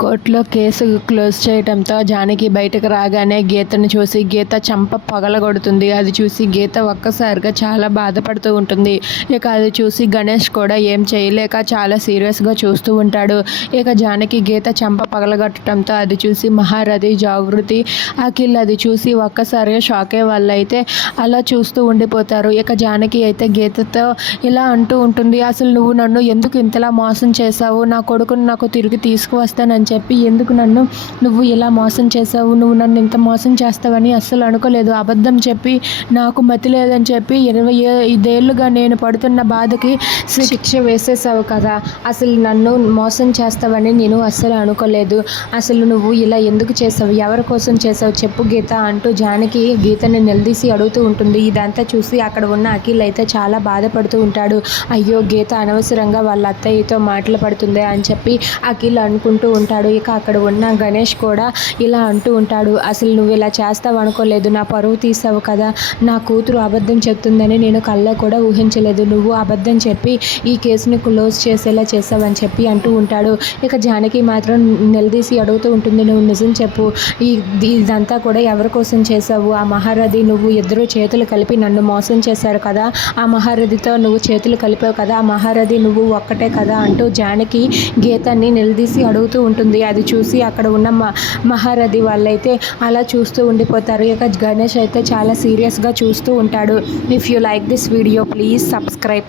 కోర్టులో case close చేయడంతో జానకి బయటకు రాగానే గీతను చూసి గీత చంప పగలగొడుతుంది. అది చూసి గీత ఒక్కసారిగా చాలా బాధపడుతూ ఉంటుంది. ఇక అది చూసి గణేష్ కూడా ఏం చేయలేక చాలా సీరియస్గా చూస్తూ ఉంటాడు. ఇక జానకి గీత చంప పగలగొట్టడంతో అది చూసి మహారథి జాగృతి అఖిల్ అది చూసి ఒక్కసారిగా షాక్ అయ్యే వాళ్ళు అయితే అలా చూస్తూ ఉండిపోతారు. ఇక జానకి అయితే గీతతో ఇలా అంటూ ఉంటుంది అసలు నువ్వు నన్ను ఎందుకు ఇంతలా మోసం చేశావు? నా కొడుకును నాకు తిరిగి తీసుకువస్తానని చెప్పి ఎందుకు నన్ను నువ్వు ఇలా మోసం చేసావు నువ్వు నన్ను ఇంత మోసం చేస్తావని అస్సలు అనుకోలేదు. అబద్ధం చెప్పి నాకు మతి లేదని చెప్పి ఇరవై ఐదేళ్ళుగా నేను పడుతున్న బాధకి శిక్ష వేసేసావు కదా. అసలు నన్ను మోసం చేస్తావని నేను అస్సలు అనుకోలేదు. అసలు నువ్వు ఇలా ఎందుకు చేసావు ఎవరి కోసం చేసావు చెప్పు గీత అంటూ జానకి గీతని నిలదీసి అడుగుతూ ఉంటుంది. ఇదంతా చూసి అక్కడ ఉన్న అఖిల్ అయితే చాలా బాధపడుతూ ఉంటాడు. అయ్యో గీత అనవసరంగా వాళ్ళ అత్తయ్యతో మాటలు పడుతుంది అని చెప్పి అఖిల్ అనుకుంటూ ఉంటాడు ఇక అక్కడ ఉన్న గణేష్ కూడా ఇలా అంటూ ఉంటాడు. అసలు నువ్వు ఇలా చేస్తావు అనుకోలేదు. నా పరువు తీసావు కదా. నా కూతురు అబద్ధం చెప్తుందని నేను కళ్ళ కూడా ఊహించలేదు. నువ్వు అబద్ధం చెప్పి ఈ కేసుని క్లోజ్ చేసేలా చేసావని చెప్పి అంటూ ఉంటాడు. ఇక జానకి మాత్రం నిలదీసి అడుగుతూ ఉంటుంది. నువ్వు నిజం చెప్పు. ఈ ఇదంతా కూడా ఎవరి కోసం చేసావు ఆ మహారథి నువ్వు ఇద్దరు చేతులు కలిపి నన్ను మోసం చేశారు కదా. ఆ మహారథితో నువ్వు చేతులు కలిపావు కదా. ఆ మహారథి నువ్వు ఒక్కటే కదా అంటూ జానకి గీతాన్ని నిలదీసి అడుగుతూ ఉంటుంది అది చూసి అక్కడ ఉన్న మ మహారథి వాళ్ళైతే అలా చూస్తూ ఉండిపోతారు. ఇక గణేష్ అయితే చాలా సీరియస్గా చూస్తూ ఉంటాడు. If you like this video please subscribe